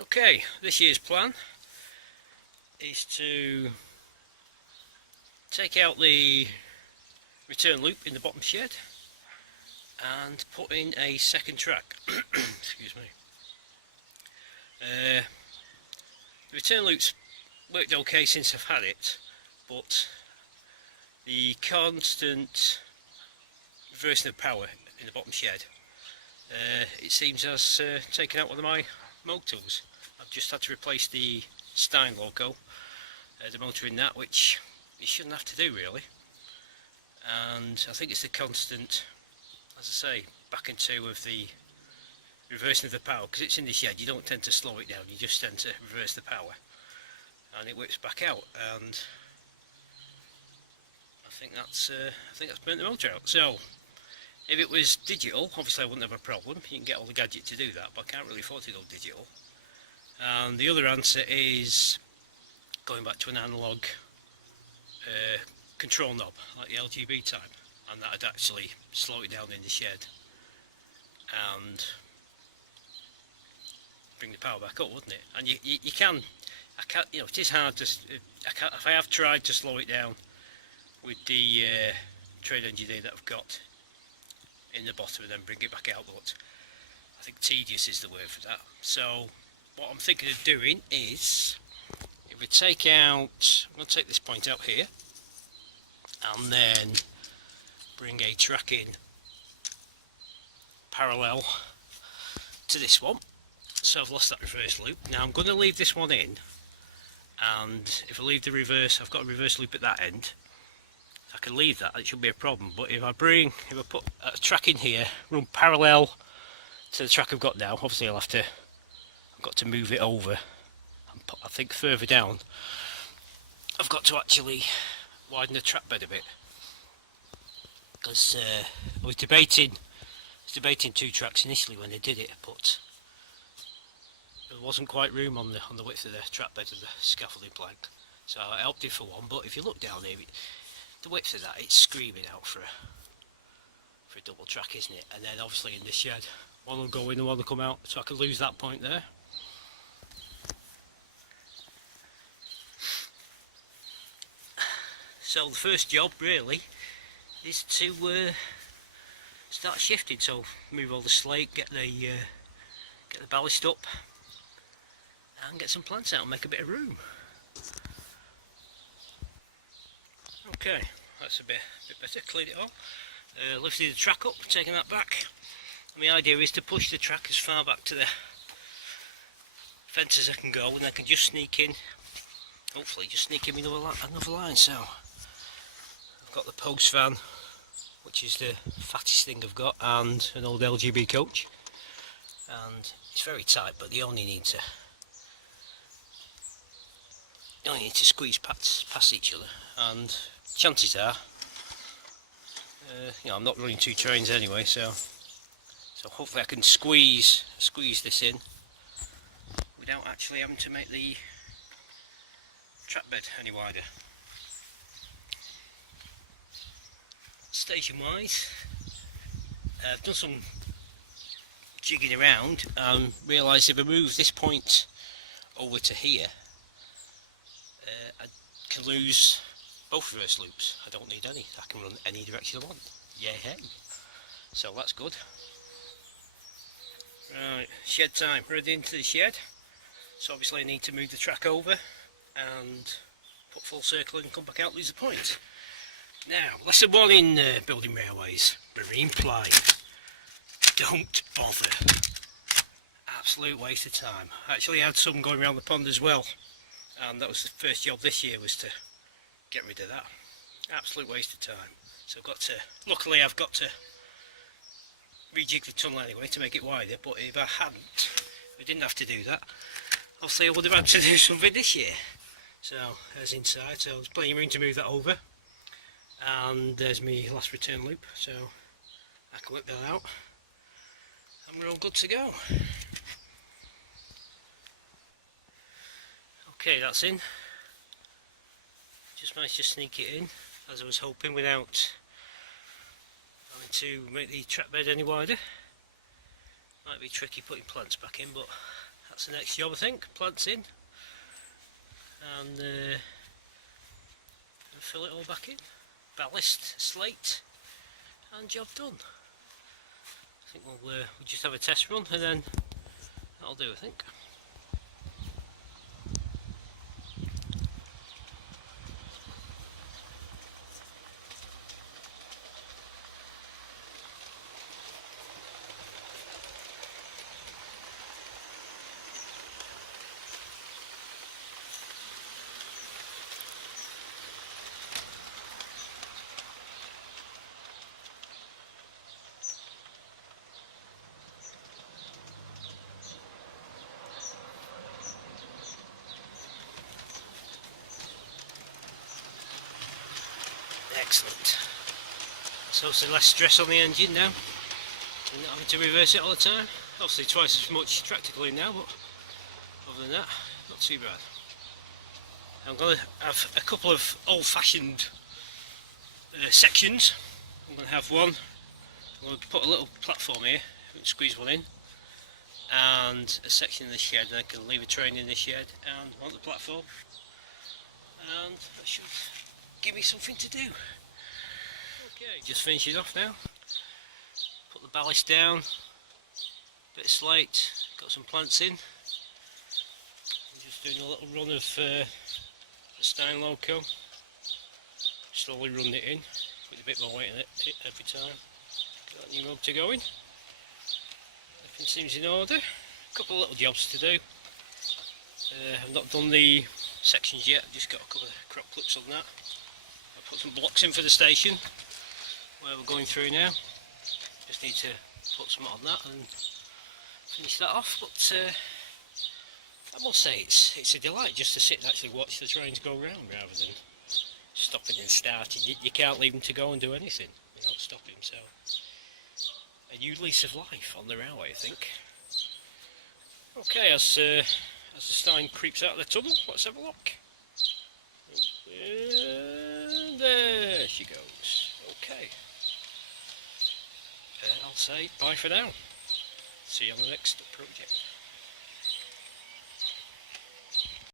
Okay, this year's plan is to take out the return loop in the bottom shed and put in a second track. Excuse me. The return loop's worked okay since I've had it, but the constant reversing of power in the bottom shed, it seems has taken out one of my motors. I've just had to replace the Stein loco, the motor in that, which you shouldn't have to do really, and I think it's the constant, as I say, back and two of the reversing of the power, because it's in the shed. You don't tend to slow it down, you just tend to reverse the power and it whips back out, and I think that's burnt the motor out. So if it was digital, obviously I wouldn't have a problem. You can get all the gadget to do that, but I can't really afford to go digital. And the other answer is going back to an analog control knob, like the LGB type, and that would actually slow it down in the shed and bring the power back up, wouldn't it? And you can, I can't, you know, it is hard to, if I have tried to slow it down with the trade engineer that I've got in the bottom and then bring it back out, but I think tedious is the word for that. So what I'm thinking of doing is, if we take out, I'm going to take this point out here and then bring a track in parallel to this one. So I've lost that reverse loop. Now I'm going to leave this one in, and if I leave the reverse, I've got a reverse loop at that end. I can leave that, it shouldn't be a problem. But if I put a track in here, run parallel to the track I've got now, obviously I've got to move it over, and put, I think further down, I've got to actually widen the track bed a bit, because I was debating two tracks initially when they did it, but there wasn't quite room on the width of the track bed of the scaffolding plank, so I opted for one. But if you look down here, the width of that, it's screaming out for a double track, isn't it? And then obviously in the shed, one will go in and one will come out, so I could lose that point there. So the first job really is to start shifting. So move all the slate, get the ballast up, and get some plants out and make a bit of room. Okay, that's a bit better. Cleared it all. Lifted the track up, taking that back. And the idea is to push the track as far back to the fence as I can go, and I can just sneak in. Hopefully, just sneak in another line. So I've got the post fan, which is the fattest thing I've got, and an old LGB coach. And it's very tight, but you only need to squeeze past each other, and chances are, you know, I'm not running two trains anyway, so hopefully I can squeeze this in without actually having to make the track bed any wider. Station wise, I've done some jigging around and realised if I move this point over to here, I can lose both reverse loops. I don't need any. I can run any direction I want. Yay! So that's good. Right, shed time. Ready into the shed. So obviously I need to move the track over and put full circle in and come back out, lose the point. Now, lesson one in building railways: marine ply. Don't bother. Absolute waste of time. I actually had some going around the pond as well, and that was the first job this year, was to get rid of that. Absolute waste of time. So luckily I've got to rejig the tunnel anyway to make it wider, but if I didn't have to do that, obviously I would have had to do something this year. So there's inside, so there's plenty of room to move that over, and there's my last return loop, so I can whip that out and we're all good to go. Okay, that's in. Just managed to sneak it in as I was hoping without having to make the track bed any wider. Might be tricky putting plants back in, but that's the next job, I think. Plants in and fill it all back in. Ballast, slate, and job done. I think we'll just have a test run and then that'll do, I think. Excellent. So it's less stress on the engine now. You're not having to reverse it all the time. Obviously twice as much tractor clean now, but other than that, not too bad. I'm going to have a couple of old-fashioned sections. I'm going to have one. I'm going to put a little platform here, squeeze one in, and a section in the shed, and I can leave a train in the shed and on the platform, and that should give me something to do. Okay, just finish it off now. Put the ballast down, bit of slate, got some plants in. I'm just doing a little run of the Stein Loco. Slowly run it in, with a bit more weight in it every time. Got that new motor going. Everything seems in order. A couple of little jobs to do. I've not done the sections yet, I've just got a couple of crop clips on that. I've put some blocks in for the station where we're going through now. Just need to put some on that and finish that off, but I must say it's a delight just to sit and actually watch the trains go round rather than stopping and starting. You can't leave them to go and do anything without stopping, so a new lease of life on the railway, I think. Okay, as the Stein creeps out of the tunnel, let's have a look. And there she goes. Okay. I'll say bye for now. See you on the next project.